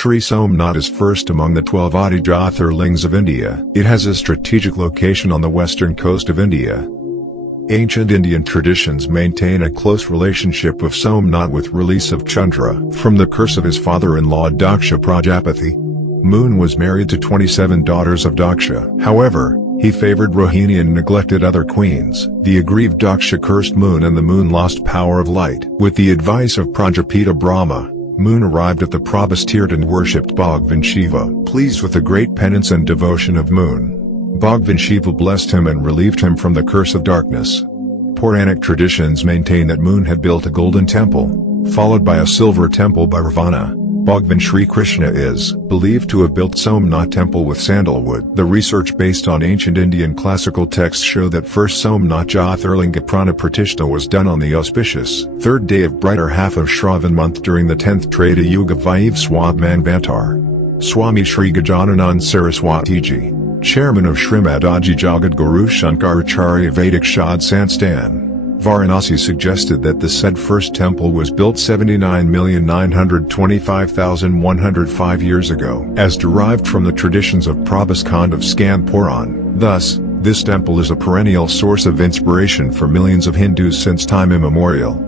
Sri Somnath is first among the 12 Adi Jyotirlings of India. It has a strategic location on the western coast of India. Ancient Indian traditions maintain a close relationship of Somnath with release of Chandra from the curse of his father-in-law Daksha Prajapati. Moon was married to 27 daughters of Daksha. However, he favored Rohini and neglected other queens. The aggrieved Daksha cursed Moon and the Moon lost power of light. With the advice of Prajapita Brahma, Moon arrived at the Prabhastirth and worshipped Bhagavan Shiva. Pleased with the great penance and devotion of Moon, Bhagavan Shiva blessed him and relieved him from the curse of darkness. Puranic traditions maintain that Moon had built a golden temple, followed by a silver temple by Ravana. Bhagavan Shri Krishna is believed to have built Somnath temple with sandalwood. The research based on ancient Indian classical texts show that first Somnath Jyotirlinga Prana Pratishtha was done on the auspicious third day of brighter half of Shravan month during the 10th Treta Yuga Vaivswat Manvantar. Swami Shri Gajananand Saraswatiji, chairman of Srimad Aji Jagat Guru Shankaracharya Vedic Shad Sansthan, Varanasi, suggested that the said first temple was built 79,925,105 years ago, as derived from the traditions of Prabhas Khand of Skand Puran. Thus, this temple is a perennial source of inspiration for millions of Hindus since time immemorial.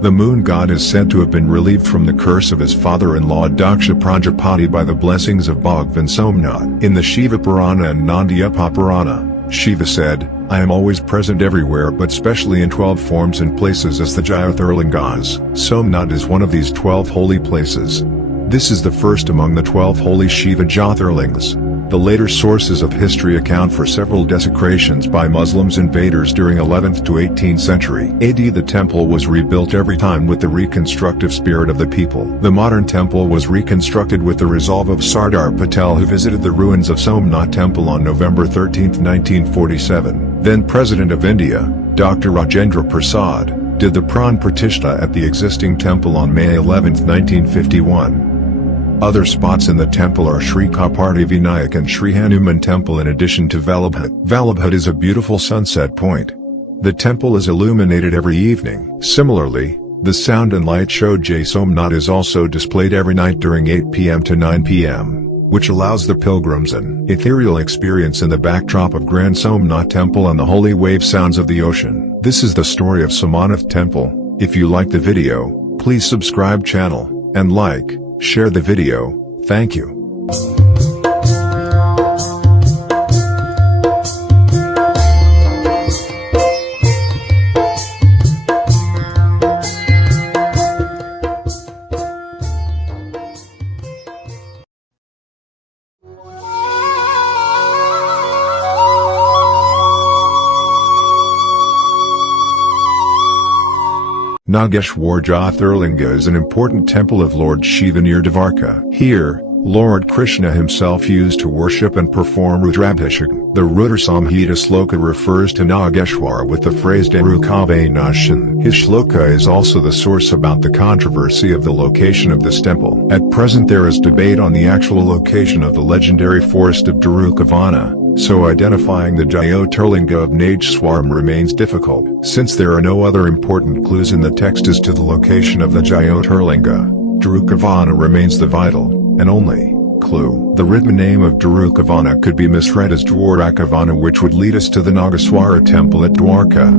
The moon god is said to have been relieved from the curse of his father-in-law Daksha Prajapati by the blessings of Bhagavan Somnath. In the Shiva Purana and Nandiyapa Purana, Shiva said, "I am always present everywhere but specially in 12 forms and places as the Jyotirlingas." Somnath is one of these 12 holy places. This is the first among the 12 holy Shiva Jyotirlings. The later sources of history account for several desecrations by Muslims invaders during 11th to 18th century AD. The temple was rebuilt every time with the reconstructive spirit of the people. The modern temple was reconstructed with the resolve of Sardar Patel, who visited the ruins of Somnath Temple on November 13, 1947. Then President of India, Dr. Rajendra Prasad, did the Pran Pratishtha at the existing temple on May 11, 1951. Other spots in the temple are Sri Kaparti Vinayak and Sri Hanuman Temple, in addition to Vallabhat. Vallabhat is a beautiful sunset point. The temple is illuminated every evening. Similarly, the sound and light show Jai Somnath is also displayed every night during 8 p.m. to 9 p.m., which allows the pilgrims an ethereal experience in the backdrop of Grand Somnath Temple and the holy wave sounds of the ocean. This is the story of Somnath Temple. If you like the video, please subscribe channel, and share the video. Thank you. Nageshwar Jyotirlinga is an important temple of Lord Shiva near Dwarka. Here, Lord Krishna himself used to worship and perform Rudrabhishek. The Rudra Samhita sloka refers to Nageshwar with the phrase Darukavainashan. His shloka is also the source about the controversy of the location of this temple. At present there is debate on the actual location of the legendary forest of Darukavana, so identifying the Jyotirlinga of Nageshwaram remains difficult. Since there are no other important clues in the text as to the location of the Jyotirlinga, Darukavana remains the vital, and only, clue. The written name of Darukavana could be misread as Dwarakavana, which would lead us to the Nageshwar Temple at Dwarka.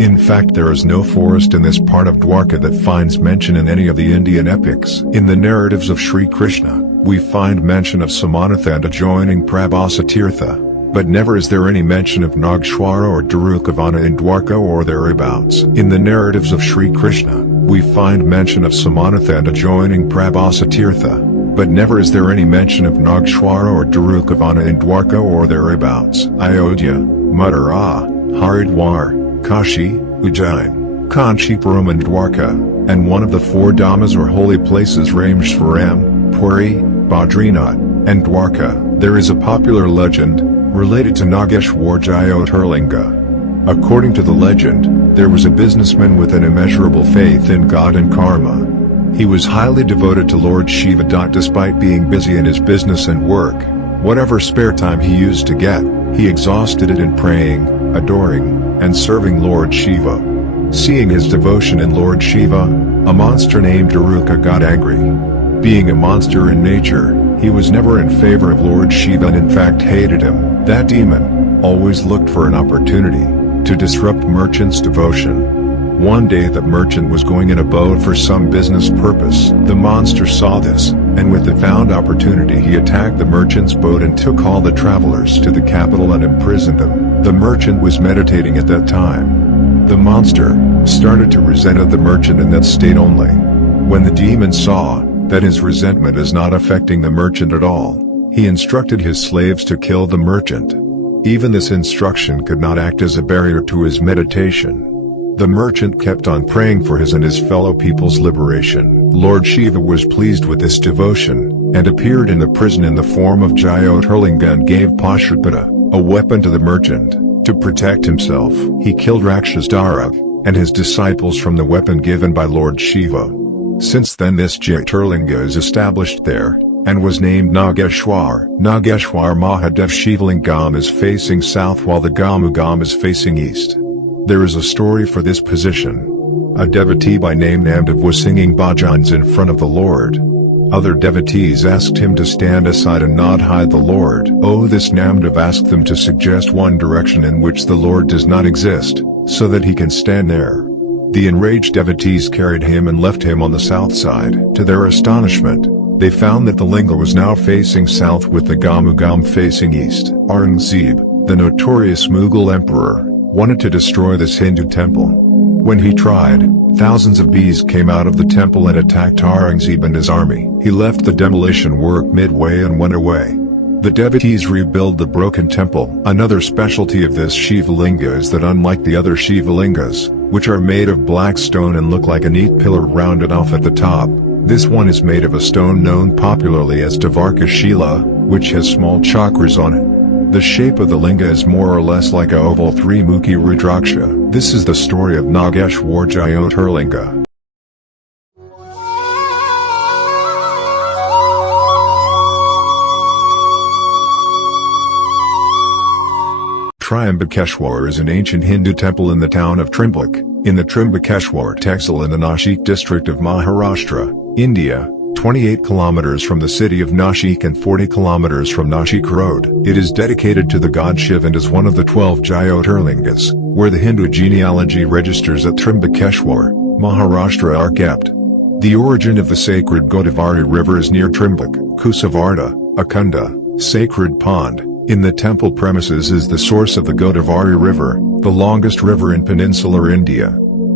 In fact, there is no forest in this part of Dwarka that finds mention in any of the Indian epics. In the narratives of Sri Krishna, we find mention of Somnath and adjoining Prabhastirtha, but never is there any mention of Nageshwar or Darukavana in Dwarka or thereabouts. In the narratives of Sri Krishna, we find mention of Somnath and adjoining Prabhastirtha, but never is there any mention of Nageshwar or Darukavana in Dwarka or thereabouts. Ayodhya, Mathura, Haridwar, Kashi, Ujjain, Kanchipuram and Dwarka, and one of the 4 Dhammas or holy places Rameshwaram, Puri, Badrinath, and Dwarka. There is a popular legend related to Nageshwar Jyotirlinga. According to the legend, there was a businessman with an immeasurable faith in God and karma. He was highly devoted to Lord Shiva. Despite being busy in his business and work, whatever spare time he used to get, he exhausted it in praying, adoring, and serving Lord Shiva. Seeing his devotion in Lord Shiva, a monster named Daruka got angry. Being a monster in nature, he was never in favor of Lord Shiva and in fact hated him. That demon always looked for an opportunity to disrupt merchants' devotion. One day the merchant was going in a boat for some business purpose. The monster saw this, and with the found opportunity he attacked the merchant's boat and took all the travelers to the capital and imprisoned them. The merchant was meditating at that time. The monster started to resent the merchant in that state only. When the demon saw that his resentment is not affecting the merchant at all, he instructed his slaves to kill the merchant. Even this instruction could not act as a barrier to his meditation. The merchant kept on praying for his and his fellow people's liberation. Lord Shiva was pleased with this devotion, and appeared in the prison in the form of Jyotirlinga and gave Pashupata, a weapon to the merchant, to protect himself. He killed Rakshasdara and his disciples from the weapon given by Lord Shiva. Since then this Jyotirlinga is established there, and was named Nageshwar. Nageshwar Mahadev Shivalingam is facing south while the Gamugam is facing east. There is a story for this position. A devotee by name Namdev was singing bhajans in front of the Lord. Other devotees asked him to stand aside and not hide the Lord. This Namdev asked them to suggest one direction in which the Lord does not exist, so that he can stand there. The enraged devotees carried him and left him on the south side. To their astonishment, they found that the linga was now facing south with the Gamugam facing east. Aurangzeb, the notorious Mughal emperor, wanted to destroy this Hindu temple. When he tried, thousands of bees came out of the temple and attacked Aurangzeb and his army. He left the demolition work midway and went away. The devotees rebuild the broken temple. Another specialty of this Shivalinga is that unlike the other Shivalingas, which are made of black stone and look like a neat pillar rounded off at the top, this one is made of a stone known popularly as Dvarkashila, which has small chakras on it. The shape of the linga is more or less like a oval three-mukhi Rudraksha. This is the story of Nageshwar Jyotirlinga. Trimbakeshwar is an ancient Hindu temple in the town of Trimbak, in the Trimbakeshwar Tehsil in the Nashik district of Maharashtra, India, 28 kilometers from the city of Nashik and 40 kilometers from Nashik Road. It is dedicated to the god Shiva and is one of the 12 Jyotirlingas, where the Hindu genealogy registers at Trimbakeshwar, Maharashtra are kept. The origin of the sacred Godavari river is near Trimbak. Kusavarta, a Kunda, sacred pond, in the temple premises is the source of the Godavari River, the longest river in peninsular India.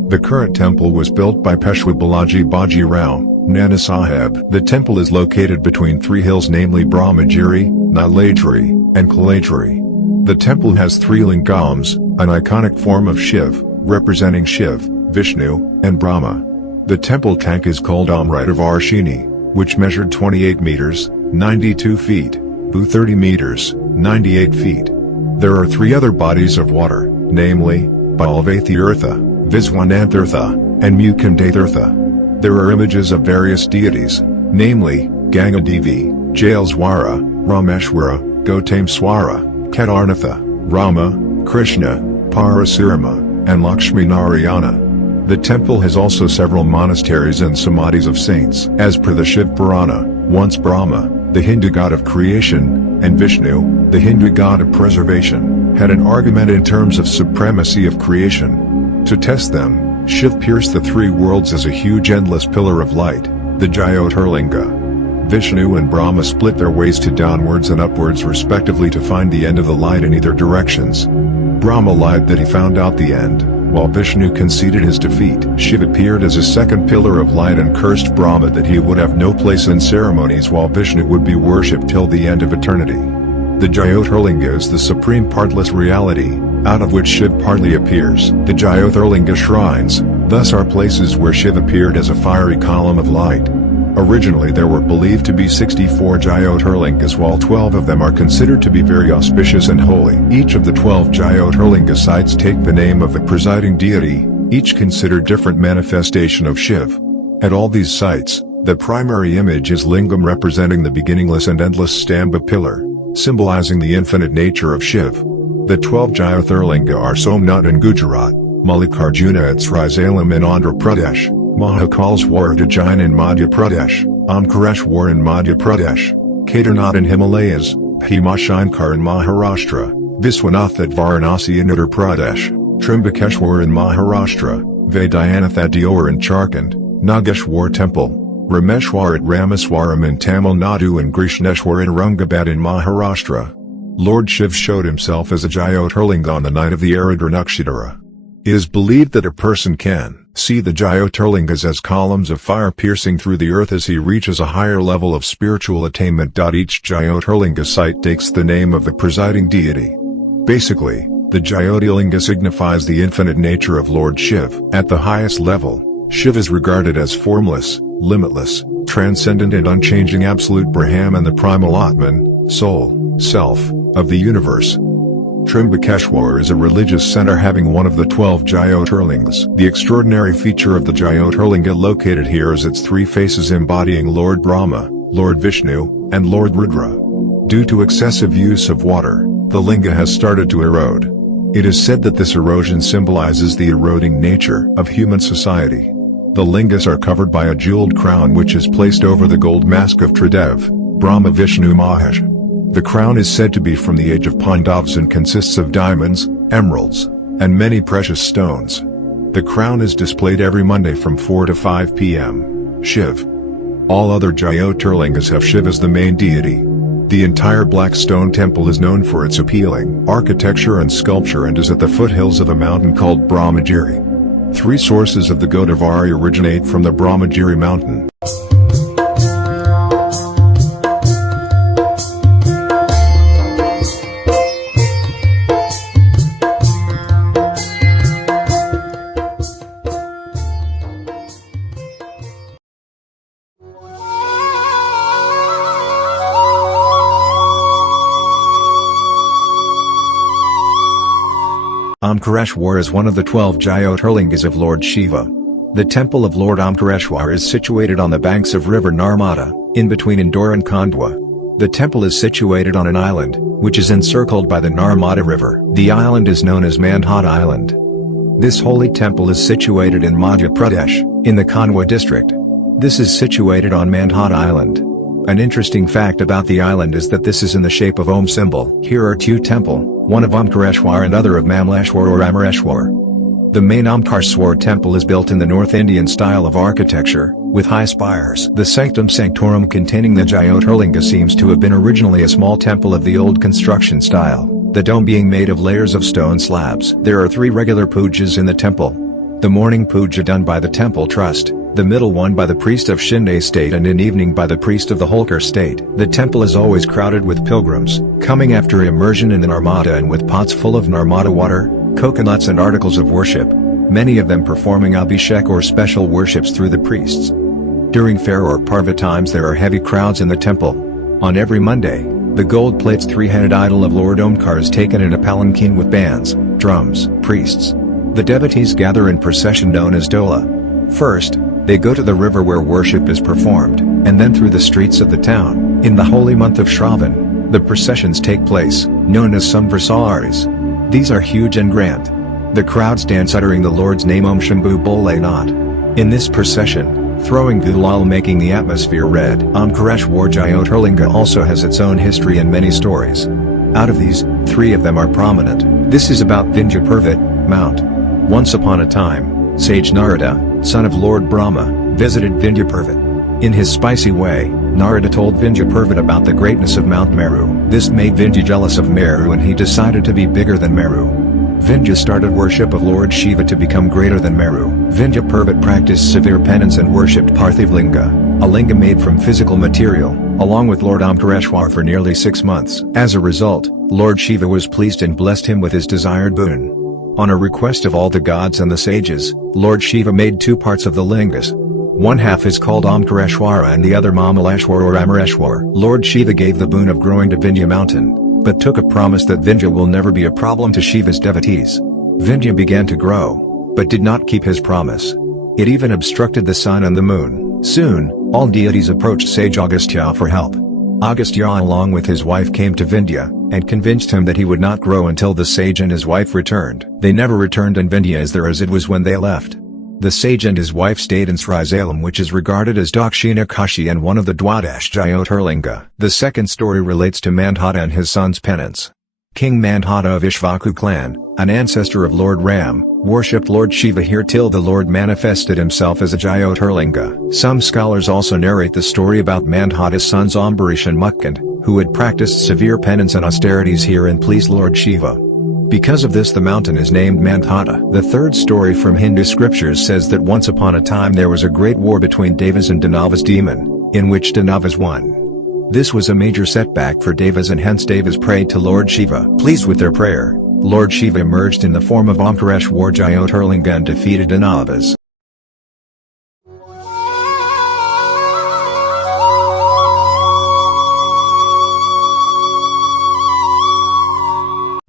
The current temple was built by Peshwa Balaji Baji Rao, Nana Sahib. The temple is located between three hills namely Brahmagiri, Nilagiri, and Kalagiri. The temple has three lingams, an iconic form of Shiv, representing Shiv, Vishnu, and Brahma. The temple tank is called Amrita Varshini, which measured 28 meters, 92 feet, 30 meters, 98 feet. There are three other bodies of water, namely, Balvathirtha, Vishwanathartha, and Mukundatirtha. There are images of various deities, namely, Gangadevi, Jailswara, Rameshwara, Gotameswara, Kedarnatha, Rama, Krishna, Parasurama, and Lakshmi Narayana. The temple has also several monasteries and samadhis of saints. As per the Shiv Purana, once Brahma, the Hindu god of creation, and Vishnu, the Hindu god of preservation, had an argument in terms of supremacy of creation. To test them, Shiv pierced the three worlds as a huge endless pillar of light, the Jyotirlinga. Vishnu and Brahma split their ways to downwards and upwards respectively to find the end of the light in either directions. Brahma lied that he found out the end, while Vishnu conceded his defeat. Shiva appeared as a second pillar of light and cursed Brahma that he would have no place in ceremonies while Vishnu would be worshipped till the end of eternity. The Jyotirlinga is the supreme partless reality, out of which Shiv partly appears. The Jyotirlinga shrines, thus are places where Shiv appeared as a fiery column of light. Originally there were believed to be 64 Jyotirlingas while 12 of them are considered to be very auspicious and holy. Each of the 12 Jyotirlinga sites take the name of the presiding deity, each considered different manifestation of Shiv. At all these sites, the primary image is lingam representing the beginningless and endless Stamba pillar, symbolizing the infinite nature of Shiv. The 12 Jyotirlinga are Somnath in Gujarat, Mallikarjuna at Srisalam in Andhra Pradesh, Mahakaleshwar Ujjain in Madhya Pradesh, Omkreshwar in Madhya Pradesh, Kedarnath in Himalayas, Bhimashankar in Maharashtra, Vishwanath at Varanasi in Uttar Pradesh, Trimbakeshwar in Maharashtra, Vaidyanath at Dior in Jharkhand, Nageshwar Temple, Rameshwar at Ramaswaram in Tamil Nadu and Grishneshwar in Aurangabad in Maharashtra. Lord Shiv showed himself as a Jyotirlinga on the night of the Aradra Nakshatra. It is believed that a person can see the Jyotirlingas as columns of fire piercing through the earth as he reaches a higher level of spiritual attainment. Each Jyotirlinga site takes the name of the presiding deity. Basically, the Jyotirlinga signifies the infinite nature of Lord Shiv. At the highest level, Shiv is regarded as formless, limitless, transcendent and unchanging absolute Brahman, the primal Atman, soul, self, of the universe. Trimbakeshwar is a religious center having one of the 12 Jyotirlingas. The extraordinary feature of the Jyotirlinga located here is its three faces embodying Lord Brahma, Lord Vishnu, and Lord Rudra. Due to excessive use of water, the linga has started to erode. It is said that this erosion symbolizes the eroding nature of human society. The lingas are covered by a jeweled crown which is placed over the gold mask of Tridev, Brahma Vishnu Mahesh. The crown is said to be from the age of Pandavas and consists of diamonds, emeralds, and many precious stones. The crown is displayed every Monday from 4 to 5 p.m. Shiv. All other Jyotirlingas have Shiv as the main deity. The entire black stone temple is known for its appealing architecture and sculpture and is at the foothills of a mountain called Brahmagiri. Three sources of the Godavari originate from the Brahmagiri mountain. Omkreshwar is one of the 12 Jyotirlingas of Lord Shiva. The temple of Lord Omkreshwar is situated on the banks of river Narmada, in between Indore and Khandwa. The temple is situated on an island, which is encircled by the Narmada River. The island is known as Mandhat Island. This holy temple is situated in Madhya Pradesh, in the Khandwa district. This is situated on Mandhat Island. An interesting fact about the island is that this is in the shape of Om symbol. Here are two temples, one of Omkreshwar and other of Mamaleshwar or Ramareshwar. The main Omkareshwar temple is built in the North Indian style of architecture, with high spires. The sanctum sanctorum containing the Jyotirlinga seems to have been originally a small temple of the old construction style, the dome being made of layers of stone slabs. There are 3 regular pujas in the temple. The morning puja done by the temple trust, the middle one by the priest of Shinde state and in evening by the priest of the Holkar state. The temple is always crowded with pilgrims, coming after immersion in the Narmada and with pots full of Narmada water, coconuts and articles of worship, many of them performing Abhishek or special worships through the priests. During fair or Parva times there are heavy crowds in the temple. On every Monday, the gold plate's 3-headed idol of Lord Omkar is taken in a palanquin with bands, drums, priests. The devotees gather in procession known as Dola. First, they go to the river where worship is performed, and then through the streets of the town. In the holy month of Shravan, the processions take place, known as Samvarsaris. These are huge and grand. The crowds dance uttering the Lord's name Om Shambhu Bholenath. In this procession, throwing gulal making the atmosphere red. Omkreshwar Jyotirlinga also has its own history and many stories. Out of these, 3 of them are prominent. This is about Vindhya Parvat, Mount. Once upon a time, sage Narada, son of Lord Brahma, visited Vindhya Parvat. In his spicy way, Narada told Vindhya Parvat about the greatness of Mount Meru. This made Vindhya jealous of Meru and he decided to be bigger than Meru. Vindhya started worship of Lord Shiva to become greater than Meru. Vindhya Parvat practiced severe penance and worshipped Parthivlinga, a linga made from physical material, along with Lord Omkareshwar for nearly 6 months. As a result, Lord Shiva was pleased and blessed him with his desired boon. On a request of all the gods and the sages, Lord Shiva made 2 parts of the lingas. One half is called Omkareshwara and the other Mamaleshwar or Ramareshwar. Lord Shiva gave the boon of growing to Vindhya mountain, but took a promise that Vindhya will never be a problem to Shiva's devotees. Vindhya began to grow, but did not keep his promise. It even obstructed the sun and the moon. Soon, all deities approached sage Agastya for help. Agastya along with his wife came to Vindhya, and convinced him that he would not grow until the sage and his wife returned. They never returned and Vindhya is there as it was when they left. The sage and his wife stayed in Srisalam, which is regarded as Dakshina Kashi and one of the DWADASHAJYOTIRLINGA. The second story relates to Mandhata and his son's penance. King Mandhata of Ishvaku clan, an ancestor of Lord Ram, worshipped Lord Shiva here till the Lord manifested himself as a Jyotirlinga. Some scholars also narrate the story about Mandhata's sons Ambarish and Mukund, who had practiced severe penance and austerities here and pleased Lord Shiva. Because of this the mountain is named Mandhata. The third story from Hindu scriptures says that once upon a time there was a great war between Devas and Danavas demon, in which Danavas won. This was a major setback for Devas and hence Devas prayed to Lord Shiva. Pleased with their prayer, Lord Shiva emerged in the form of Omkreshwar Jyotirlinga and defeated Danavas.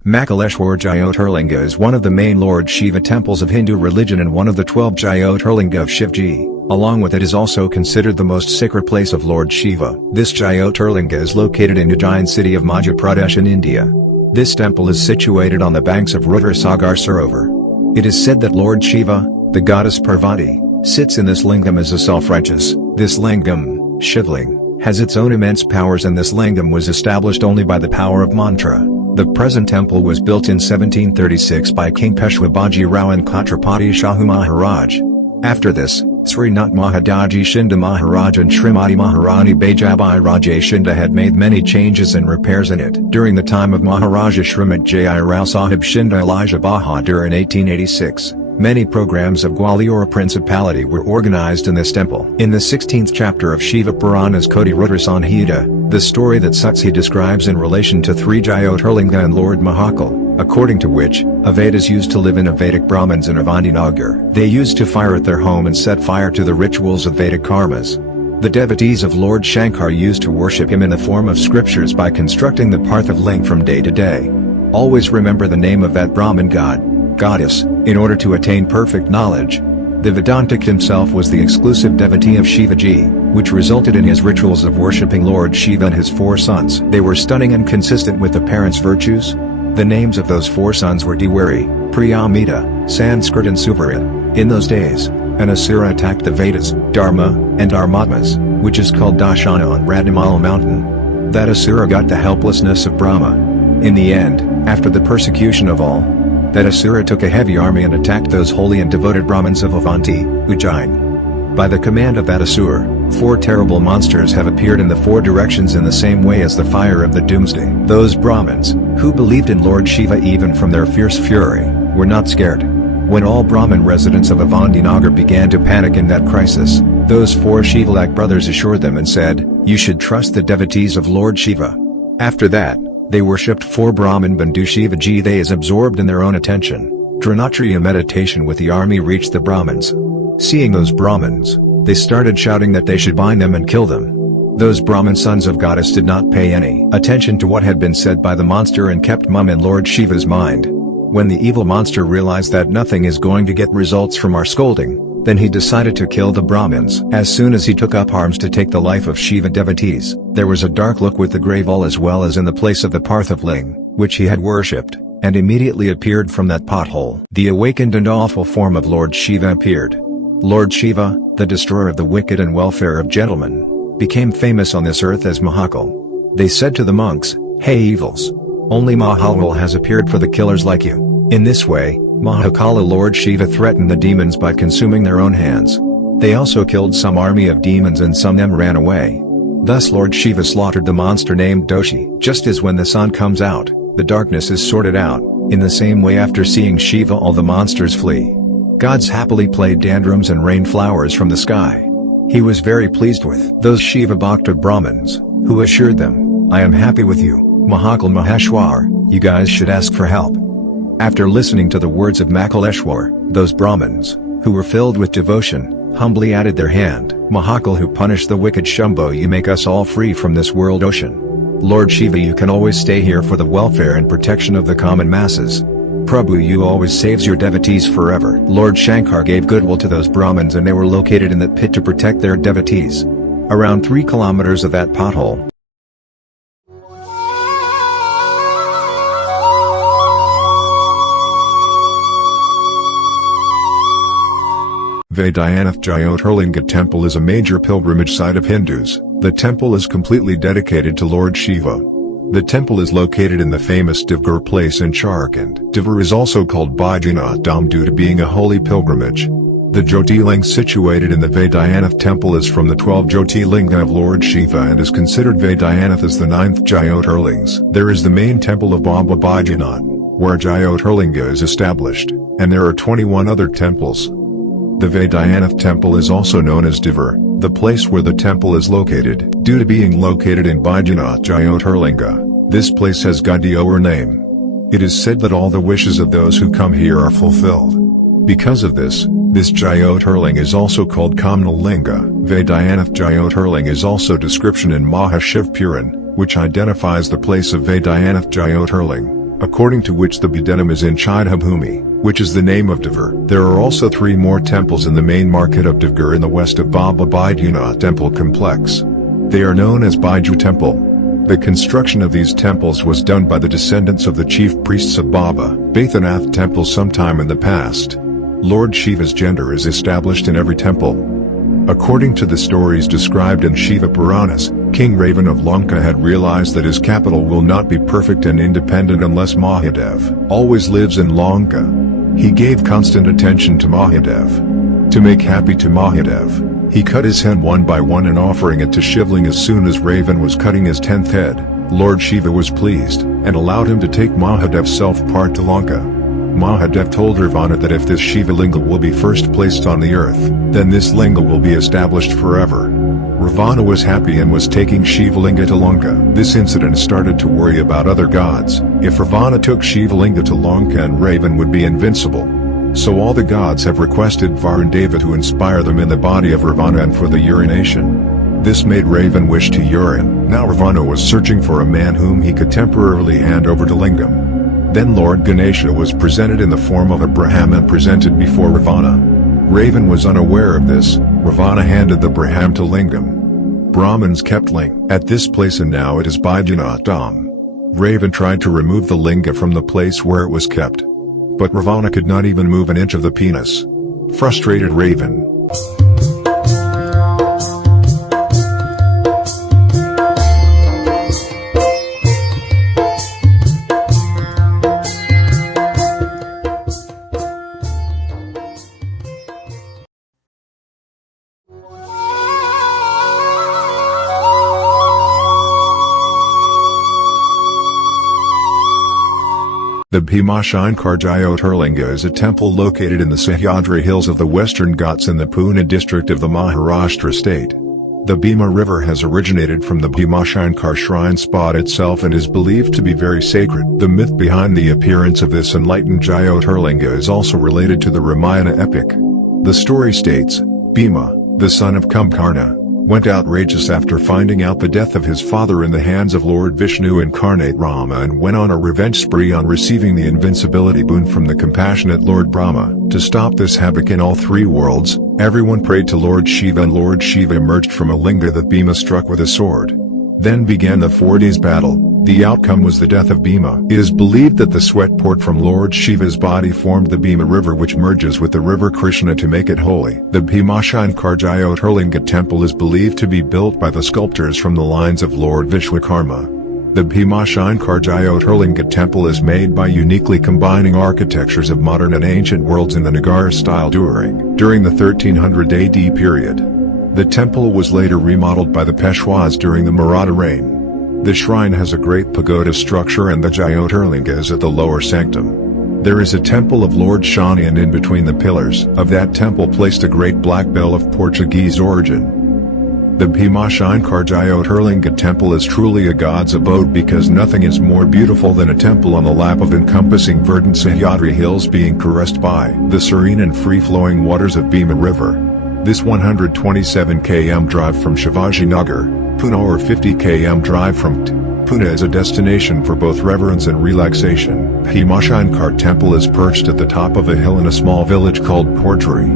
Mahabharatha Jyotirlinga is one of the main Lord Shiva temples of Hindu religion and one of the 12 Jyotirlinga of Shivji. Along with it is also considered the most sacred place of Lord Shiva. This Jyotirlinga is located in Ujjain city of Madhya Pradesh in India. This temple is situated on the banks of Rudra-Sagar Sarovar. It is said that Lord Shiva, the goddess Parvati, sits in this lingam as a self-righteous. This lingam, Shivling, has its own immense powers and this lingam was established only by the power of mantra. The present temple was built in 1736 by King Peshwa Baji Rao and Chhatrapati Shahu Maharaj. After this, Srinath Mahadaji Shinda Maharaj and Srimati Maharani Bajabai Rajay Shinda had made many changes and repairs in it. During the time of Maharaja Shrimat J.I. Rao Sahib Shinda Elijah Bahadur in 1886, many programs of Gwalior Principality were organized in this temple. In the 16th chapter of Shiva Purana's Koti Rudra Sanhita, the story that Satya describes in relation to 3 Jyotirlinga and Lord Mahakal, according to which, Vedas used to live in a Vedic Brahmins in Avantinagar. They used to fire at their home and set fire to the rituals of Vedic karmas. The devotees of Lord Shankar used to worship him in the form of scriptures by constructing the Parthiv ling from day to day. Always remember the name of that Brahmin god, goddess, in order to attain perfect knowledge. The Vedantic himself was the exclusive devotee of Shivaji, which resulted in his rituals of worshipping Lord Shiva and his 4 sons. They were stunning and consistent with the parents' virtues. The names of those 4 sons were Diwari, Priyamita, Sanskrit and Suvarya. In those days, an Asura attacked the Vedas, Dharma, and Dharmatmas, which is called Dashana on Radhamala mountain. That Asura got the helplessness of Brahma. In the end, after the persecution of all, that Asura took a heavy army and attacked those holy and devoted Brahmins of Avanti, Ujjain. By the command of that Asura, 4 terrible monsters have appeared in the 4 directions in the same way as the fire of the doomsday. Those Brahmins, who believed in Lord Shiva even from their fierce fury, were not scared. When all Brahmin residents of Avantinagar began to panic in that crisis, those 4 Shivalak brothers assured them and said, "You should trust the devotees of Lord Shiva." After that, they worshipped 4 Brahmin Bandhu Shivaji. They as absorbed in their own attention. Dranatriya meditation with the army reached the Brahmins. Seeing those Brahmins, they started shouting that they should bind them and kill them. Those Brahmin sons of goddess did not pay any attention to what had been said by the monster and kept mum in Lord Shiva's mind. When the evil monster realized that nothing is going to get results from our scolding, then he decided to kill the Brahmins. As soon as he took up arms to take the life of Shiva devotees, there was a dark look with the grave all as well as in the place of the Parthiv ling, which he had worshipped, and immediately appeared from that pothole. The awakened and awful form of Lord Shiva appeared. Lord Shiva, the destroyer of the wicked and welfare of gentlemen, became famous on this earth as Mahakal. They said to the monks, "Hey evils! Only Mahalal has appeared for the killers like you." In this way, Mahakala Lord Shiva threatened the demons by consuming their own hands. They also killed some army of demons and some of them ran away. Thus Lord Shiva slaughtered the monster named Doshi. Just as when the sun comes out, the darkness is sorted out, in the same way after seeing Shiva all the monsters flee. Gods happily played dandrums and rained flowers from the sky. He was very pleased with those Shiva Bhakta Brahmins, who assured them, "I am happy with you, Mahakal Maheshwar, you guys should ask for help." After listening to the words of Makaleshwar, those Brahmins, who were filled with devotion, humbly added their hand. "Mahakal who punished the wicked Shambho, you make us all free from this world ocean. Lord Shiva, you can always stay here for the welfare and protection of the common masses. Prabhu, you always saves your devotees forever." Lord Shankar gave goodwill to those Brahmins and they were located in that pit to protect their devotees. Around 3 kilometers of that pothole, Vaidyanath Jyotirlinga Temple is a major pilgrimage site of Hindus. The temple is completely dedicated to Lord Shiva. The temple is located in the famous Divgur place in Jharkhand. Divgur is also called Vaidyanath Dham due to being a holy pilgrimage. The Jyotirling situated in the Vaidyanath Temple is from the 12 Jyotirlinga of Lord Shiva and is considered Vaidyanath as the 9th Jyotirlings. There is the main temple of Baba Vaidyanath, where Jyotirlinga is established, and there are 21 other temples. The Vaidyanath Temple is also known as Divgur, the place where the temple is located. Due to being located in Vaidyanath Jyotirlinga, this place has Gadiora name. It is said that all the wishes of those who come here are fulfilled. Because of this Jyotirling is also called Kamnalinga. Vaidyanath Jyotirling is also description in Mahashiv Puran, which identifies the place of Vaidyanath Jyotirling, according to which the Bhudanam is in Chaidhabhumi, which is the name of Divgur. There are also 3 more temples in the main market of Divgur in the west of Baba Vaidyanath Temple complex. They are known as Baiju Temple. The construction of these temples was done by the descendants of the chief priests of Baba Vaidyanath Temple sometime in the past. Lord Shiva's gender is established in every temple. According to the stories described in Shiva Puranas, King Ravan of Lanka had realized that his capital will not be perfect and independent unless Mahadev always lives in Lanka. He gave constant attention to Mahadev. To make happy to Mahadev, he cut his head one by one and offering it to Shivling. As soon as Ravan was cutting his 10th head, Lord Shiva was pleased, and allowed him to take Mahadev's self-part to Lanka. Mahadev told Ravana that if this Shiva Linga will be first placed on the earth, then this Linga will be established forever. Ravana was happy and was taking Shiva Linga to Lanka. This incident started to worry about other gods. If Ravana took Shiva Linga to Lanka and Ravan would be invincible. So all the gods have requested Varundeva to inspire them in the body of Ravana and for the urination. This made Ravan wish to urine. Now Ravana was searching for a man whom he could temporarily hand over to Lingam. Then Lord Ganesha was presented in the form of a Brahman presented before Ravana. Ravan was unaware of this. Ravana handed the Brahman to Lingam. Brahmins kept Ling at this place and now it is Vaidyanath Dham. Ravan tried to remove the Linga from the place where it was kept. But Ravana could not even move an inch of the penis. Frustrated Ravan The Bhimashankar Jyotirlinga is a temple located in the Sahyadri hills of the Western Ghats in the Pune district of the Maharashtra state. The Bhima river has originated from the Bhimashankar shrine spot itself and is believed to be very sacred. The myth behind the appearance of this enlightened Jyotirlinga is also related to the Ramayana epic. The story states, Bhima, the son of Kumbhakarna, went outrageous after finding out the death of his father in the hands of Lord Vishnu incarnate Rama and went on a revenge spree on receiving the invincibility boon from the compassionate Lord Brahma. To stop this havoc in all 3 worlds, everyone prayed to Lord Shiva and Lord Shiva emerged from a linga that Bhima struck with a sword. Then began the 4 days battle. The outcome was the death of Bhima. It is believed that the sweat poured from Lord Shiva's body formed the Bhima river which merges with the river Krishna to make it holy. The Bhimashankar Jyotirlinga temple is believed to be built by the sculptors from the lines of Lord Vishwakarma. The Bhimashankar Jyotirlinga temple is made by uniquely combining architectures of modern and ancient worlds in the Nagar style during the 1300 AD period. The temple was later remodeled by the Peshwas during the Maratha reign. The shrine has a great pagoda structure and the Jyotirlinga is at the lower sanctum. There is a temple of Lord Shani and in between the pillars of that temple placed a great black bell of Portuguese origin. The Bhimashankar Jyotirlinga temple is truly a god's abode because nothing is more beautiful than a temple on the lap of encompassing verdant Sahyadri hills being caressed by the serene and free-flowing waters of Bhima river. This 127 km drive from Shivajinagar, Pune or 50 km drive from Pune is a destination for both reverence and relaxation. Bhimashankar temple is perched at the top of a hill in a small village called Portri.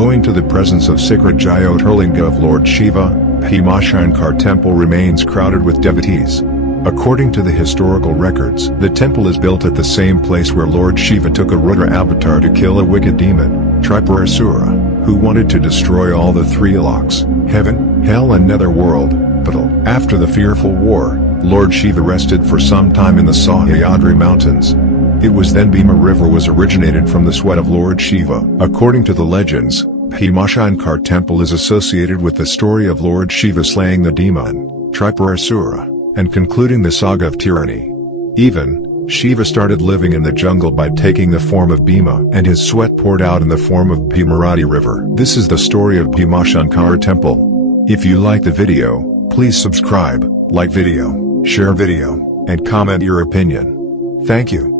Owing to the presence of sacred Jyotirlinga of Lord Shiva, Bhimashankar temple remains crowded with devotees. According to the historical records, the temple is built at the same place where Lord Shiva took a Rudra avatar to kill a wicked demon, Tripurasura, who wanted to destroy all the three loks, heaven, hell and netherworld. But after the fearful war, Lord Shiva rested for some time in the Sahyadri mountains. It was then Bhima river was originated from the sweat of Lord Shiva. According to the legends, Bhimashankar temple is associated with the story of Lord Shiva slaying the demon, Triparasura, and concluding the saga of tyranny. Even, Shiva started living in the jungle by taking the form of Bhima, and his sweat poured out in the form of Bhimarati river. This is the story of Bhimashankar temple. If you like the video, please subscribe, like video, share video, and comment your opinion. Thank you.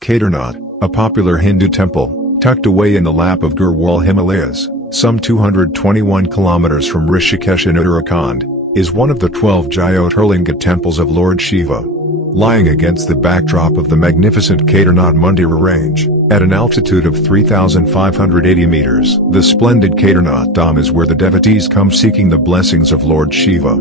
Kedarnath, a popular Hindu temple, tucked away in the lap of Garhwal Himalayas, some 221 kilometers from Rishikesh in Uttarakhand, is one of the 12 Jyotirlinga temples of Lord Shiva. Lying against the backdrop of the magnificent Kedarnath Mandira range, at an altitude of 3,580 meters, the splendid Kedarnath Dham is where the devotees come seeking the blessings of Lord Shiva.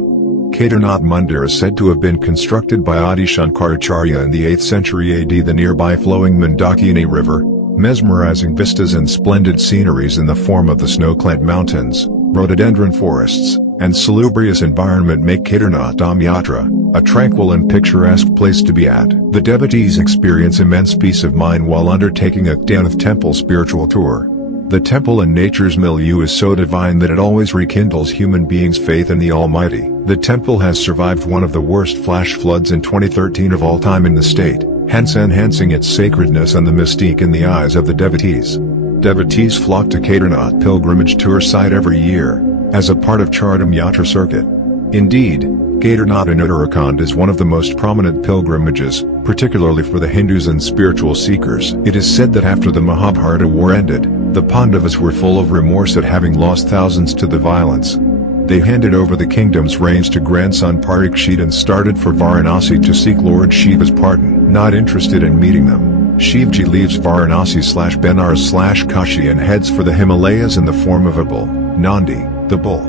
Kedarnath Mandir is said to have been constructed by Adi Shankaracharya in the 8th century AD. The nearby flowing Mandakini River, mesmerizing vistas and splendid sceneries in the form of the snow-clad mountains, rhododendron forests, and salubrious environment make Kedarnath Dham Yatra a tranquil and picturesque place to be at. The devotees experience immense peace of mind while undertaking a Kedarnath temple spiritual tour. The temple and nature's milieu is so divine that it always rekindles human beings' faith in the Almighty. The temple has survived one of the worst flash floods in 2013 of all time in the state, hence enhancing its sacredness and the mystique in the eyes of the devotees. Devotees flock to Kedarnath pilgrimage tour site every year, as a part of Chardham Yatra circuit. Indeed, Kedarnath in Uttarakhand is one of the most prominent pilgrimages, particularly for the Hindus and spiritual seekers. It is said that after the Mahabharata war ended, the Pandavas were full of remorse at having lost thousands to the violence. They handed over the kingdom's reins to grandson Parikshit and started for Varanasi to seek Lord Shiva's pardon. Not interested in meeting them, Shivji leaves Varanasi/Benares/Kashi and heads for the Himalayas in the form of a bull, Nandi, the bull.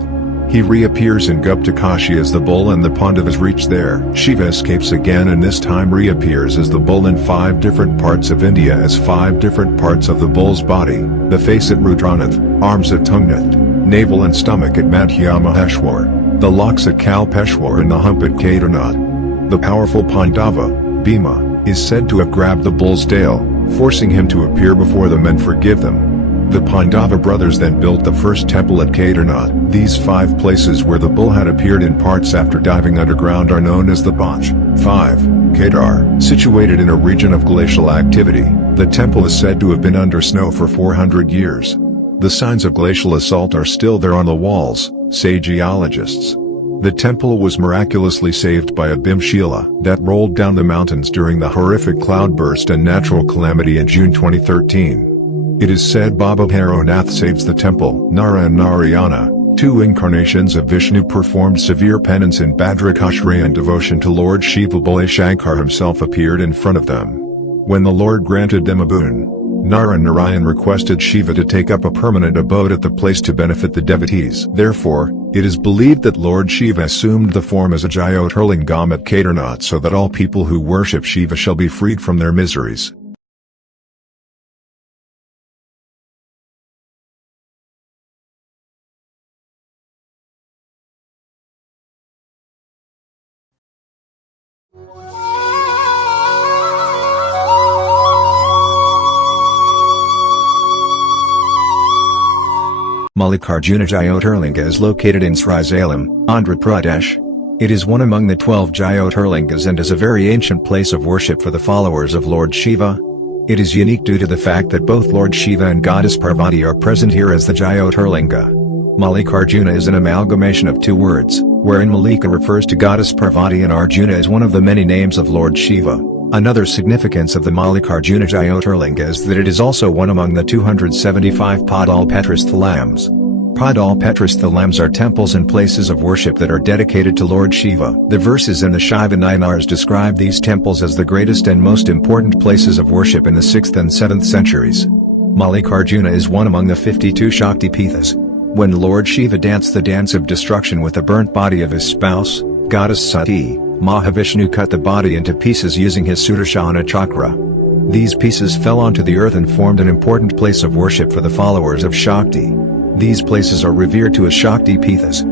He reappears in Gupta Kashi as the bull and the Pandavas reach there. Shiva escapes again and this time reappears as the bull in 5 different parts of India as 5 different parts of the bull's body: the face at Rudranath, arms at Tungnath, navel and stomach at Madhyamaheshwar, the locks at Kalpeshwar and the hump at Kedarnath. The powerful Pandava, Bhima, is said to have grabbed the bull's tail, forcing him to appear before them and forgive them. The Pandava brothers then built the first temple at Kedarnath. These 5 places where the bull had appeared in parts after diving underground are known as the Panch. 5. Kedar. Situated in a region of glacial activity, the temple is said to have been under snow for 400 years. The signs of glacial assault are still there on the walls, say geologists. The temple was miraculously saved by a Bhimshila that rolled down the mountains during the horrific cloudburst and natural calamity in June 2013. It is said Baba Bhairanath saves the temple. Nara and Narayana, 2 incarnations of Vishnu, performed severe penance in Bhadrakashra and devotion to Lord Shiva. Bole Shankar himself appeared in front of them. When the Lord granted them a boon, Nara and Narayan requested Shiva to take up a permanent abode at the place to benefit the devotees. Therefore, it is believed that Lord Shiva assumed the form as a Jyotirlingam at Kedarnath so that all people who worship Shiva shall be freed from their miseries. Mallikarjuna Jyotirlinga is located in Srisailam, Andhra Pradesh. It is one among the 12 Jyotirlingas and is a very ancient place of worship for the followers of Lord Shiva. It is unique due to the fact that both Lord Shiva and Goddess Parvati are present here as the Jyotirlinga. Mallikarjuna is an amalgamation of 2 words, wherein Mallika refers to Goddess Parvati and Arjuna is one of the many names of Lord Shiva. Another significance of the Mallikarjuna Jyotirlinga is that it is also one among the 275 Padal Petra Thalams. Padalpetras. The lambs are temples and places of worship that are dedicated to Lord Shiva. The verses in the Shiva Nayanars describe these temples as the greatest and most important places of worship in the 6th and 7th centuries. Mallikarjuna is one among the 52 Shakti Pithas. When Lord Shiva danced the dance of destruction with the burnt body of his spouse, goddess Sati, Mahavishnu cut the body into pieces using his Sudarshana chakra. These pieces fell onto the earth and formed an important place of worship for the followers of Shakti. These places are revered to as Shakti Pithas.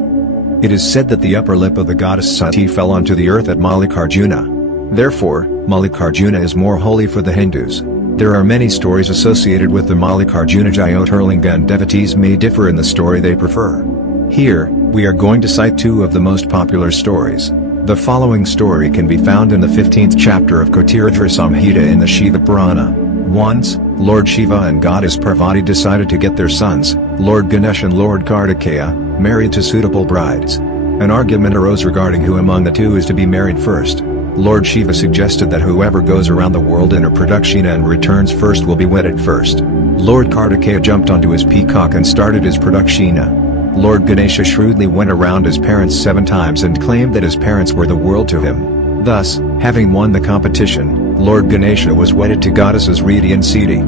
It is said that the upper lip of the goddess Sati fell onto the earth at Mallikarjuna. Therefore, Mallikarjuna is more holy for the Hindus. There are many stories associated with the Mallikarjuna Jyotirlinga, and devotees may differ in the story they prefer. Here, we are going to cite two of the most popular stories. The following story can be found in the 15th chapter of Kotirajra Samhita in the Shiva Purana. Once, Lord Shiva and Goddess Parvati decided to get their sons, Lord Ganesh and Lord Kartikeya, married to suitable brides. An argument arose regarding who among the two is to be married first. Lord Shiva suggested that whoever goes around the world in a pradakshina and returns first will be wedded first. Lord Kartikeya jumped onto his peacock and started his pradakshina. Lord Ganesha shrewdly went around his parents 7 times and claimed that his parents were the world to him. Thus, having won the competition, Lord Ganesha was wedded to goddesses Riti and Siddhi.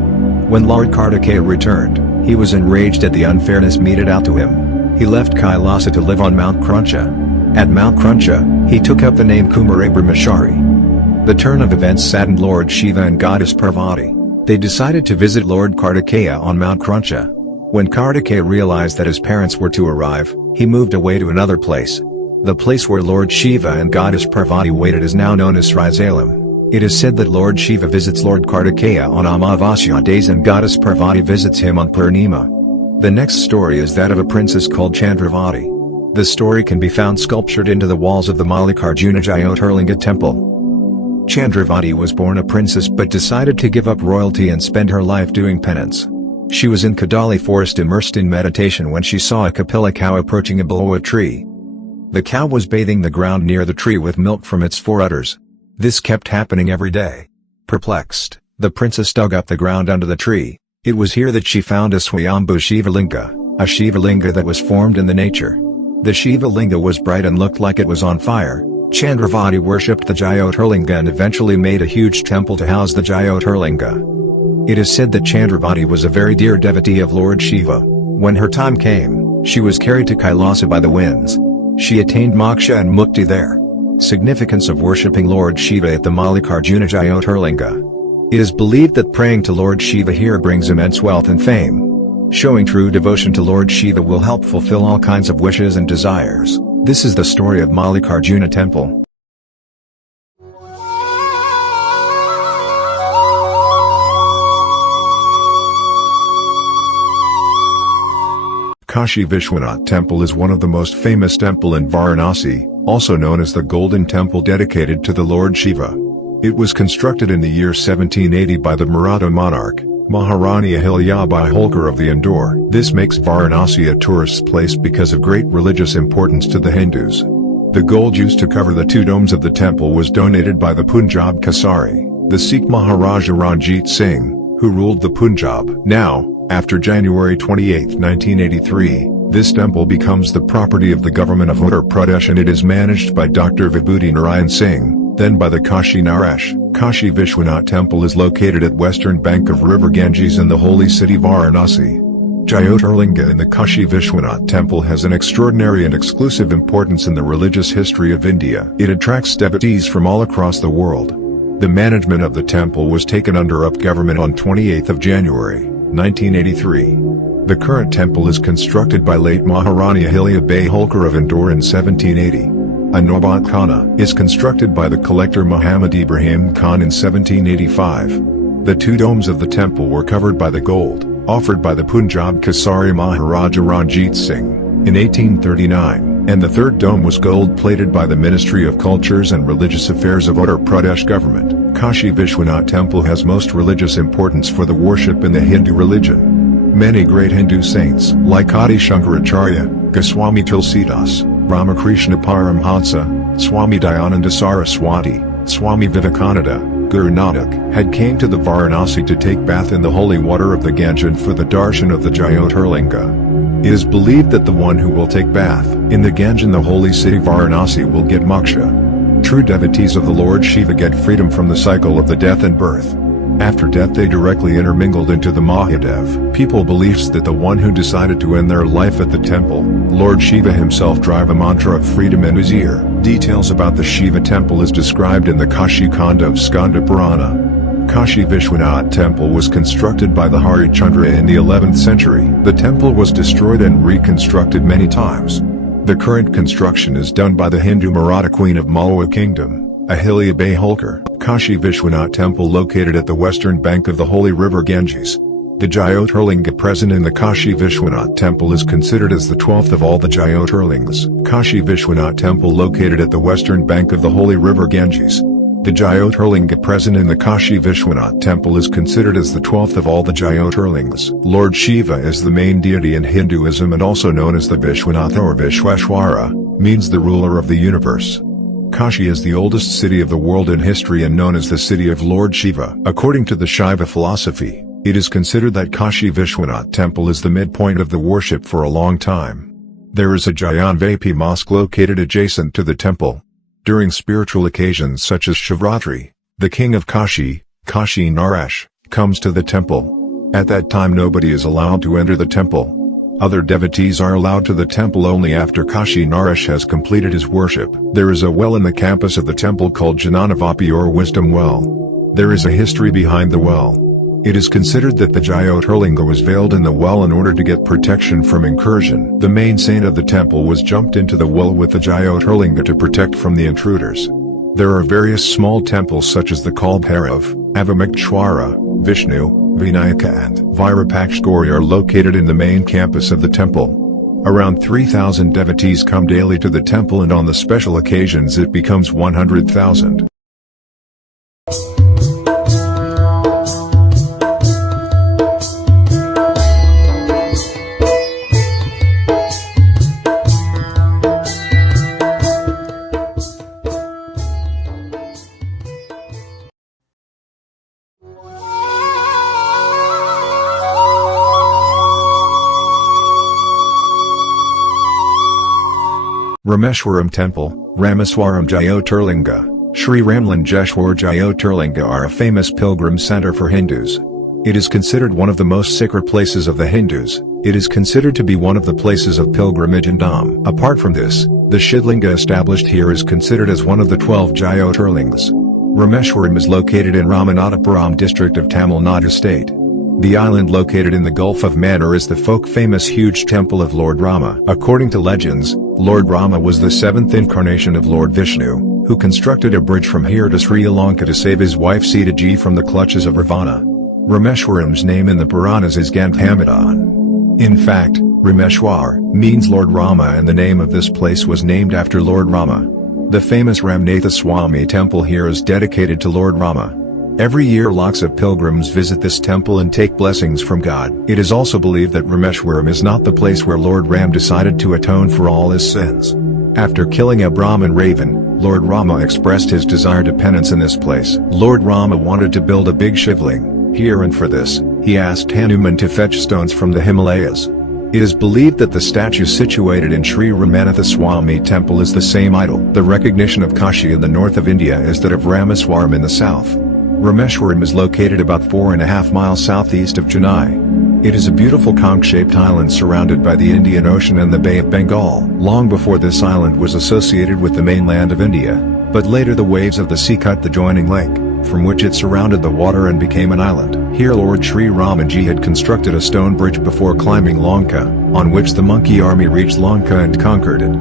When Lord Kartikeya returned, he was enraged at the unfairness meted out to him. He left Kailasa to live on Mount Kruncha. At Mount Kruncha, he took up the name Kumarabramachari. The turn of events saddened Lord Shiva and Goddess Parvati. They decided to visit Lord Kartikeya on Mount Kruncha. When Kartikeya realized that his parents were to arrive, he moved away to another place. The place where Lord Shiva and Goddess Parvati waited is now known as Srisalam. It is said that Lord Shiva visits Lord Kartikeya on Amavasya days and Goddess Parvati visits him on Purnima. The next story is that of a princess called Chandravati. The story can be found sculptured into the walls of the Mallikarjuna Jyotirlinga temple. Chandravati was born a princess but decided to give up royalty and spend her life doing penance. She was in Kadali forest immersed in meditation when she saw a Kapila cow approaching a Bilowa tree. The cow was bathing the ground near the tree with milk from its 4 udders. This kept happening every day. Perplexed, the princess dug up the ground under the tree. It was here that she found a Swayambhu Shivalinga, a Shivalinga that was formed in the nature. The Shivalinga was bright and looked like it was on fire. Chandravati worshipped the Jyotirlinga and eventually made a huge temple to house the Jyotirlinga. It is said that Chandravati was a very dear devotee of Lord Shiva. When her time came, she was carried to Kailasa by the winds. She attained moksha and mukti there. Significance of worshipping Lord Shiva at the Mallikarjuna Jyotirlinga. It is believed that praying to Lord Shiva here brings immense wealth and fame. Showing true devotion to Lord Shiva will help fulfill all kinds of wishes and desires. This is the story of Mallikarjuna Temple. Kashi Vishwanath Temple is one of the most famous temple in Varanasi, also known as the Golden Temple dedicated to the Lord Shiva. It was constructed in the year 1780 by the Maratha monarch, Maharani Ahilyabai Holkar of the Indore. This makes Varanasi a tourist's place because of great religious importance to the Hindus. The gold used to cover the 2 domes of the temple was donated by the Punjab Kasari, the Sikh Maharaja Ranjit Singh, who ruled the Punjab. Now, after January 28, 1983, this temple becomes the property of the government of Uttar Pradesh and it is managed by Dr. Vibhuti Narayan Singh, then by the Kashi Naresh. Kashi Vishwanath Temple is located at western bank of river Ganges in the holy city Varanasi. Jyotirlinga in the Kashi Vishwanath Temple has an extraordinary and exclusive importance in the religious history of India. It attracts devotees from all across the world. The management of the temple was taken under UP government on 28 January, 1983. The current temple is constructed by late Maharani Ahilyabai Holkar of Indore in 1780. A Nabat Khana is constructed by the collector Muhammad Ibrahim Khan in 1785. The 2 domes of the temple were covered by the gold, offered by the Punjab Kasari Maharaja Ranjit Singh, in 1839, and the 3rd dome was gold-plated by the Ministry of Cultures and Religious Affairs of Uttar Pradesh government. Kashi Vishwanath Temple has most religious importance for the worship in the Hindu religion. Many great Hindu saints like Adi Shankaracharya, Goswami Tulsidas, Ramakrishna Paramhansa, Swami Dayananda Saraswati, Swami Vivekananda, Guru Nanak had came to the Varanasi to take bath in the holy water of the Ganges for the darshan of the Jyotirlinga. It is believed that the one who will take bath in the Ganges in the holy city Varanasi will get moksha. True devotees of the Lord Shiva get freedom from the cycle of the death and birth. After death they directly intermingled into the Mahadev. People believes that the one who decided to end their life at the temple, Lord Shiva himself drive a mantra of freedom in his ear. Details about the Shiva temple is described in the Kashi Khanda of Skanda Purana. Kashi Vishwanath Temple was constructed by the Harichandra in the 11th century. The temple was destroyed and reconstructed many times. The current construction is done by the Hindu Maratha Queen of Malwa Kingdom, Ahilya-Bai Holkar. Kashi Vishwanath Temple located at the western bank of the holy river Ganges. The Jyotirlinga present in the Kashi Vishwanath Temple is considered as the 12th of all the Jyotirlingas. Kashi Vishwanath Temple located at the western bank of the holy river Ganges. The Jyotirlinga present in the Kashi Vishwanath Temple is considered as the 12th of all the Jyotirlingas. Lord Shiva is the main deity in Hinduism and also known as the Vishwanatha or Vishweshwara, means the ruler of the universe. Kashi is the oldest city of the world in history and known as the city of Lord Shiva. According to the Shiva philosophy, it is considered that Kashi Vishwanath Temple is the midpoint of the worship for a long time. There is a Jayanvapi mosque located adjacent to the temple. During spiritual occasions such as Shivratri, the king of Kashi, Kashi Naresh, comes to the temple. At that time nobody is allowed to enter the temple. Other devotees are allowed to the temple only after Kashi Naresh has completed his worship. There is a well in the campus of the temple called Jnanavapi or Wisdom Well. There is a history behind the well. It is considered that the Jyotirlinga was veiled in the well in order to get protection from incursion. The main saint of the temple was jumped into the well with the Jyotirlinga to protect from the intruders. There are various small temples such as the Kalbhairav, Avamukshwara, Vishnu, Vinayaka and Virupakshgori are located in the main campus of the temple. Around 3,000 devotees come daily to the temple and on the special occasions it becomes 100,000. Rameshwaram Temple, Ramaswaram Jyotirlinga, Sri Nageshwar Jyotirlinga are a famous pilgrim center for Hindus. It is considered one of the most sacred places of the Hindus. It is considered to be one of the places of pilgrimage and dham. Apart from this, the Shivlinga established here is considered as one of the 12 Jyotirlingas. Rameshwaram is located in Ramanathapuram district of Tamil Nadu state. The island located in the Gulf of Mannar is the folk-famous huge temple of Lord Rama. According to legends, Lord Rama was the seventh incarnation of Lord Vishnu, who constructed a bridge from here to Sri Lanka to save his wife Sitaji from the clutches of Ravana. Rameshwaram's name in the Puranas is Gandhamadan. In fact, Rameshwar means Lord Rama and the name of this place was named after Lord Rama. The famous Ramnatha Swami temple here is dedicated to Lord Rama. Every year lakhs of pilgrims visit this temple and take blessings from God. It is also believed that Rameshwaram is not the place where Lord Ram decided to atone for all his sins. After killing a Brahmin raven, Lord Rama expressed his desire to penance in this place. Lord Rama wanted to build a big shivling here, and for this, he asked Hanuman to fetch stones from the Himalayas. It is believed that the statue situated in Sri Ramanatha Swami temple is the same idol. The recognition of Kashi in the north of India is that of Ramaswaram in the south. Rameshwaram is located about 4.5 miles southeast of Chennai. It is a beautiful conch-shaped island surrounded by the Indian Ocean and the Bay of Bengal. Long before this island was associated with the mainland of India, but later the waves of the sea cut the joining lake, from which it surrounded the water and became an island. Here Lord Sri Ramaji had constructed a stone bridge before climbing Lanka, on which the monkey army reached Lanka and conquered it.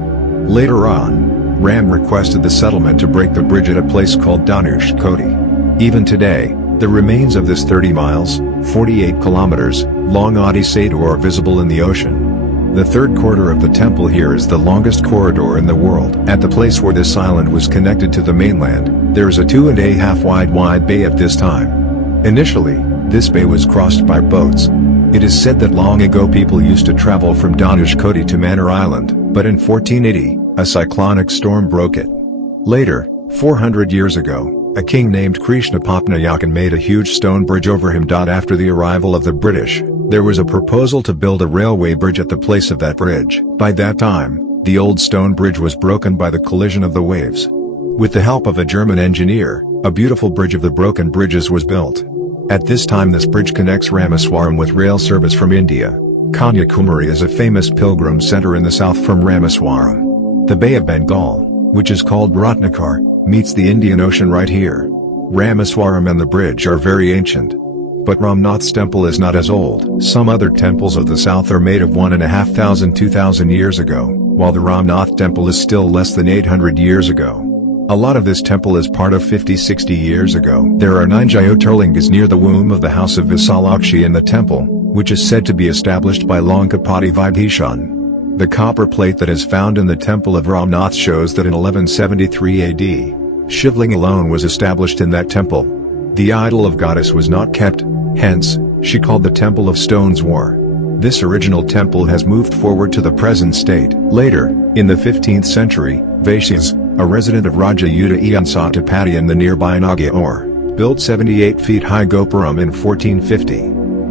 Later on, Ram requested the settlement to break the bridge at a place called Dhanush Koti. Even today, the remains of this 30 miles, 48 kilometers, long Adi Setu are visible in the ocean. The third corridor of the temple here is the longest corridor in the world. At the place where this island was connected to the mainland, there is a 2.5 wide bay at this time. Initially, this bay was crossed by boats. It is said that long ago people used to travel from Dhanush Koti to Mannar Island, but in 1480, a cyclonic storm broke it. Later, 400 years ago, a king named Krishna Papnayakan made a huge stone bridge over him. After the arrival of the British, There was a proposal to build a railway bridge at the place of that bridge. By that time, the old stone bridge was broken by the collision of the waves. With the help of a German engineer, a beautiful bridge of the broken bridges was built. At this time this bridge connects Ramaswaram with rail service from India. Kanyakumari is a famous pilgrim center in the south from Ramaswaram. The Bay of Bengal, which is called Ratnakar, meets the Indian Ocean right here. Ramaswaram and the bridge are very ancient. But Ramnath's temple is not as old. Some other temples of the south are made of 1,500–2,000 years ago, while the Ramnath temple is still less than 800 years ago. A lot of this temple is part of 50–60 years ago. There are 9 Jyotirlingas near the womb of the house of Visalakshi in the temple, which is said to be established by Lankapati Vibhishan. The copper plate that is found in the temple of Ramnath shows that in 1173 AD, Shivling alone was established in that temple. The idol of goddess was not kept, hence, she called the temple of stones war. This original temple has moved forward to the present state. Later, in the 15th century, Vaishyas, a resident of Raja Satapati in the nearby Nageshwar, built 78 feet high Gopuram in 1450.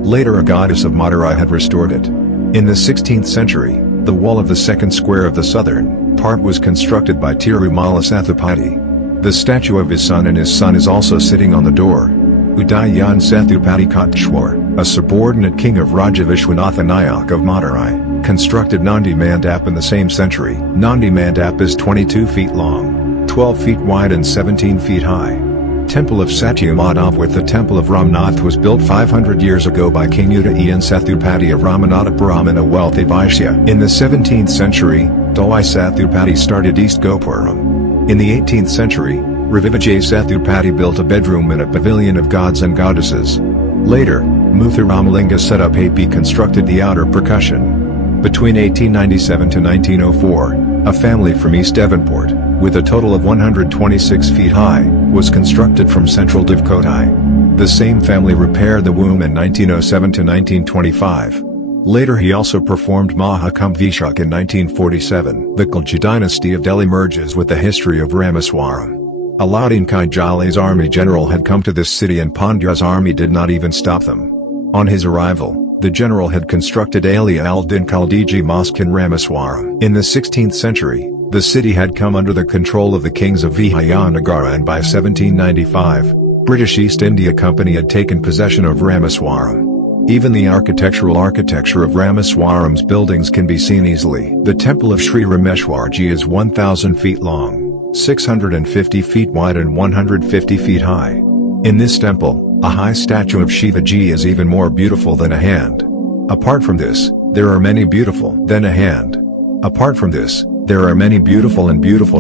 Later a goddess of Madurai had restored it. In the 16th century, the wall of the second square of the southern part was constructed by Tirumala Sathupati. The statue of his son and his son is also sitting on the door. Udayan Sathupati Koteshwar, a subordinate king of Raja Vishwanath Nayak of Madurai, constructed Nandi Mandap in the same century. Nandi Mandap is 22 feet long, 12 feet wide and 17 feet high. Temple of Satya Madhav with the temple of Ramnath was built 500 years ago by King Udayan Sathupati of Ramanathapuram and a wealthy Vaishya. In the 17th century, Doi Sathupati started East Gopuram. In the 18th century, Ravivijay Sathupati built a bedroom and a pavilion of gods and goddesses. Later, Muthuramalinga set up AP constructed the outer percussion. Between 1897 to 1904, a family from East Devonport, with a total of 126 feet high, was constructed from central Divkotai. The same family repaired the womb in 1907 to 1925. Later he also performed Mahakumbhishak in 1947. The Khalji dynasty of Delhi merges with the history of Ramaswaram. Alauddin Khilji's army general had come to this city and Pandya's army did not even stop them. On his arrival, the general had constructed Alia al-Din Khaldiji Mosque in Ramaswaram. In the 16th century, the city had come under the control of the kings of Vijayanagara and by 1795, British East India Company had taken possession of Ramaswaram. Even the architecture of Ramaswaram's buildings can be seen easily. The temple of Sri Rameshwar Ji is 1,000 feet long, 650 feet wide and 150 feet high. In this temple, a high statue of Shiva Ji is even more beautiful than a hand. Apart from this, there are many beautiful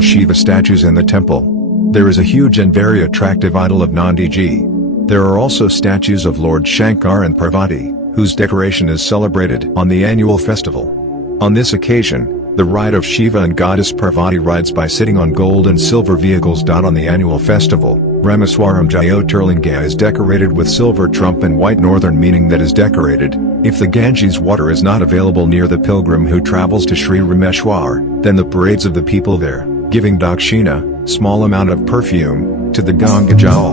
Shiva statues in the temple. There is a huge and very attractive idol of Nandi Ji. There are also statues of Lord Shankar and Parvati, whose decoration is celebrated on the annual festival. On this occasion, the ride of Shiva and goddess Parvati rides by sitting on gold and silver vehicles. On the annual festival, Ramaswaram Jyotirlinga is decorated with silver trump and white northern meaning that is decorated. If the Ganges water is not available near the pilgrim who travels to Sri Rameshwar, then the parades of the people there, giving dakshina, small amount of perfume, to the Ganga Jal.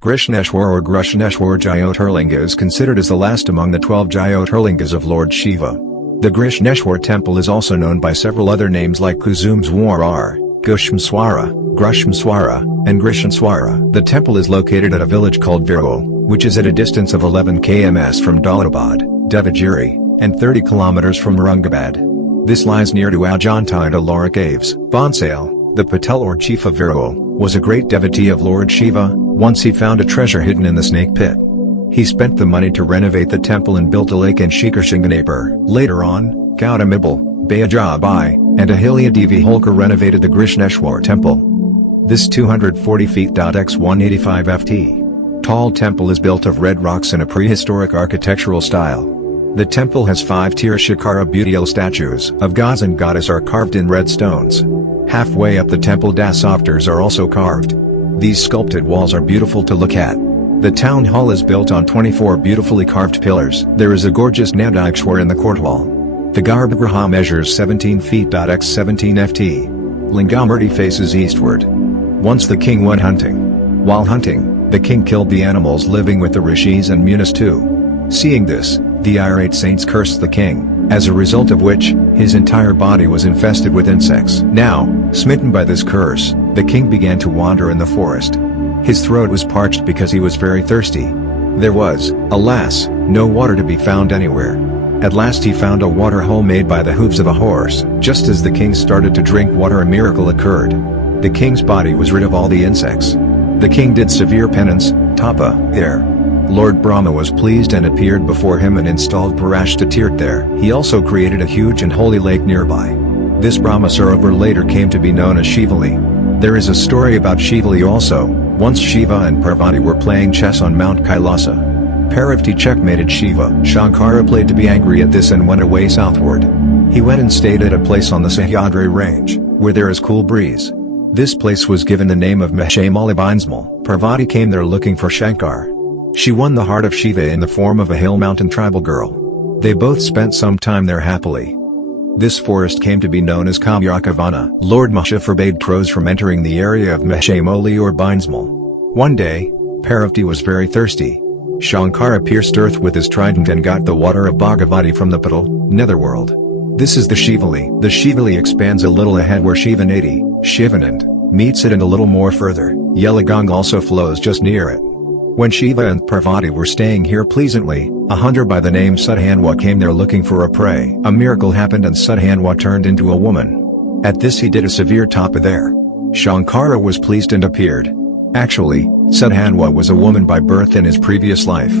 Grishneshwar or Grishneshwar Jyotirlinga is considered as the last among the 12 Jyotirlingas of Lord Shiva. The Grishneshwar Temple is also known by several other names like Kusumswarar, Gushmswara, Grushmswara, and Grishneshwara. The temple is located at a village called Virwal, which is at a distance of 11 km from Daulabad, Devagiri, and 30 km from Aurangabad. This lies near to Ajanta and Ellora caves. Bonsale, the Patel or chief of Virwal, was a great devotee of Lord Shiva. Once he found a treasure hidden in the snake pit. He spent the money to renovate the temple and built a lake in Shikharshinganapur. Later on, Gautamibal, Bayajabai, and Ahilya Devi Holkar renovated the Grishneshwar Temple. This 240 feet x 185 ft tall temple is built of red rocks in a prehistoric architectural style. The temple has 5 Tirashikara Bhutial statues of gods and goddess are carved in red stones. Halfway up the temple dasaftars are also carved. These sculpted walls are beautiful to look at. The town hall is built on 24 beautifully carved pillars. There is a gorgeous Nageshwar in the court hall. The Garbhagriha measures 17 feet x 17 ft. Lingamurti faces eastward. Once the king went hunting. While hunting, the king killed the animals living with the rishis and munis too. Seeing this, the irate saints cursed the king, as a result of which, his entire body was infested with insects. Now, smitten by this curse, the king began to wander in the forest. His throat was parched because he was very thirsty. There was, alas, no water to be found anywhere. At last he found a water hole made by the hooves of a horse. Just as the king started to drink water, a miracle occurred. The king's body was rid of all the insects. The king did severe penance, tapa, there. Lord Brahma was pleased and appeared before him and installed Parashta Tirth there. He also created a huge and holy lake nearby. This Brahma Sarovar later came to be known as Shivali. There is a story about Shivali also. Once Shiva and Parvati were playing chess on Mount Kailasa. Parvati checkmated Shiva. Shankara played to be angry at this and went away southward. He went and stayed at a place on the Sahyadri range, where there is cool breeze. This place was given the name of Maheshamalibinsmal. Parvati came there looking for Shankar. She won the heart of Shiva in the form of a hill mountain tribal girl. They both spent some time there happily. This forest came to be known as Kamyakavana. Lord Mahasha forbade crows from entering the area of Maheshamali or Binsmal. One day, Parvati was very thirsty. Shankara pierced earth with his trident and got the water of Bhagavati from the Patal, netherworld. This is the Shivali. The Shivali expands a little ahead where Shivanati, Shivanand, meets it, and a little more further, Yelaganga also flows just near it. When Shiva and Parvati were staying here pleasantly, a hunter by the name Sudhanwa came there looking for a prey. A miracle happened and Sudhanwa turned into a woman. At this he did a severe tapa there. Shankara was pleased and appeared. Actually, Sudhanwa was a woman by birth in his previous life.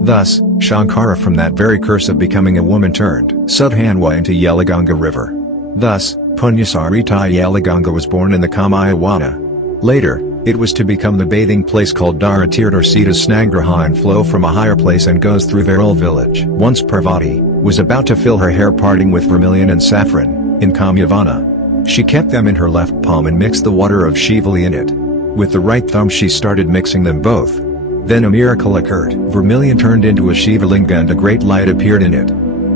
Thus, Shankara from that very curse of becoming a woman turned Sudhanwa into Yelaganga river. Thus, Punyasarita Yelaganga was born in the Kamayavana. Later, it was to become the bathing place called Dharatirth or Sita Snaggraha and flow from a higher place and goes through Viral village. Once Parvati was about to fill her hair parting with vermilion and saffron, in Kamyavana. She kept them in her left palm and mixed the water of Shivali in it. With the right thumb she started mixing them both. Then a miracle occurred. Vermilion turned into a Shivalinga and a great light appeared in it.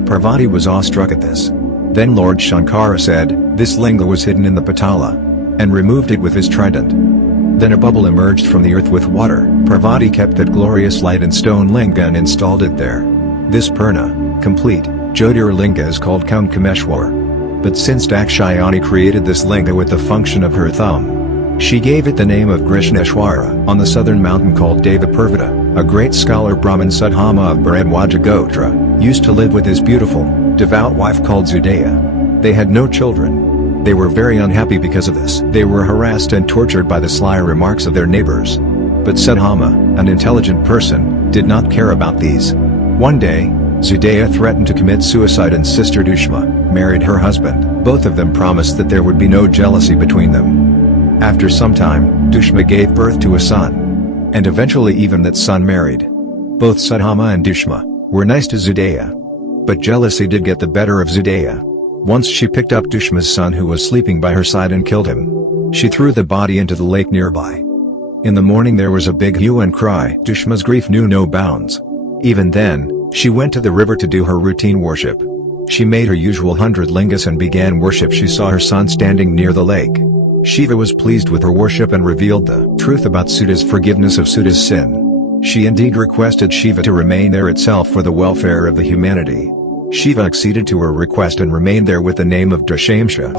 Parvati was awestruck at this. Then Lord Shankara said, this linga was hidden in the Patala, and removed it with his trident. Then a bubble emerged from the earth with water. Parvati kept that glorious light and stone linga and installed it there. This Purna, complete, Jyotirlinga is called Kanyakumari. But since Dakshayani created this linga with the function of her thumb, she gave it the name of Grishneshwara. On the southern mountain called Devaparvata, a great scholar Brahmin Sudhama of Bharadwaja Gotra, used to live with his beautiful, devout wife called Zudaya. They had no children. They were very unhappy because of this. They were harassed and tortured by the sly remarks of their neighbors. But Sudhama, an intelligent person, did not care about these. One day, Zudaya threatened to commit suicide and sister Dushma married her husband. Both of them promised that there would be no jealousy between them. After some time, Dushma gave birth to a son. And eventually even that son married. Both Sudhama and Dushma were nice to Zudaya. But jealousy did get the better of Zudaya. Once she picked up Dushma's son who was sleeping by her side and killed him. She threw the body into the lake nearby. In the morning there was a big hue and cry. Dushma's grief knew no bounds. Even then, she went to the river to do her routine worship. She made her usual 100 lingas and began worship. She saw her son standing near the lake. Shiva was pleased with her worship and revealed the truth about Suta's forgiveness of Suta's sin. She indeed requested Shiva to remain there itself for the welfare of the humanity. Shiva acceded to her request and remained there with the name of Dashamsha.